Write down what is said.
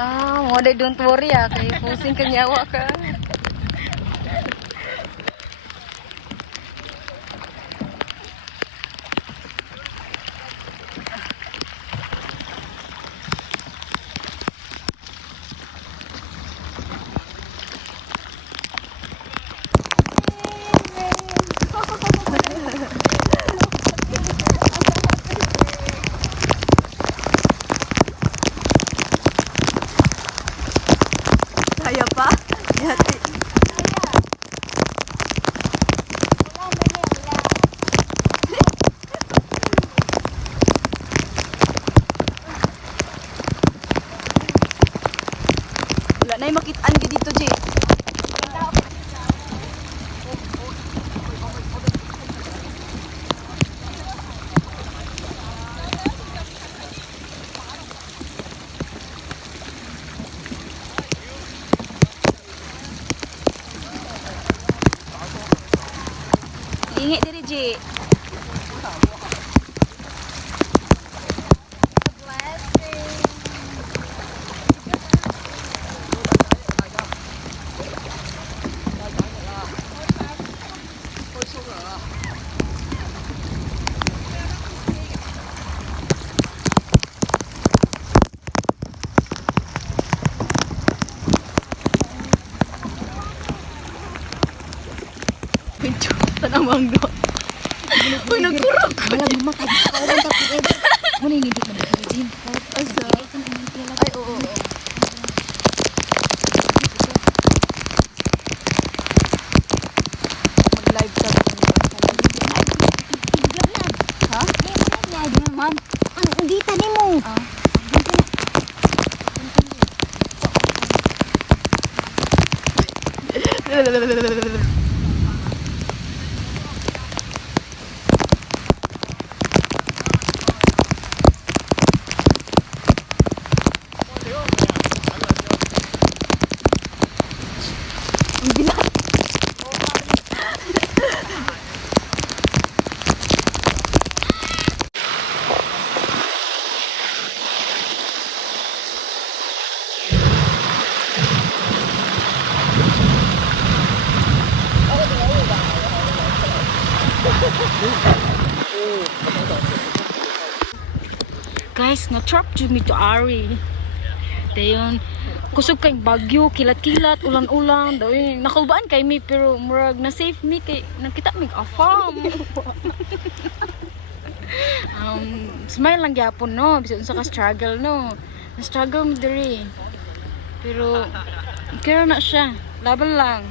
Mo day don't worry kay pusing ka nyawa ka. Kaya pa? Yati. Wala na yung makitaan ka dito, Jay. Ingi diri, Jay. Tanamang do. Uy, nagkurok. Wala mo makay. Kauran tapos eh. Muna yung hindi mo na din. Asa? Ay, oo. Mag-live ka. Ha? Live naman. Ang dita ni mo. Guys, na-trap jud mi to Ari. Dayon, kusog kay bagyo, kilat-kilat, ulan-ulan. Dayon, nakulbaan kay mi pero murag na safe mi kay nakita mig afam. Smile lang gyapon no, bisan sa ka struggle no. Na struggle mi diri. Pero kaya na siya, laban lang.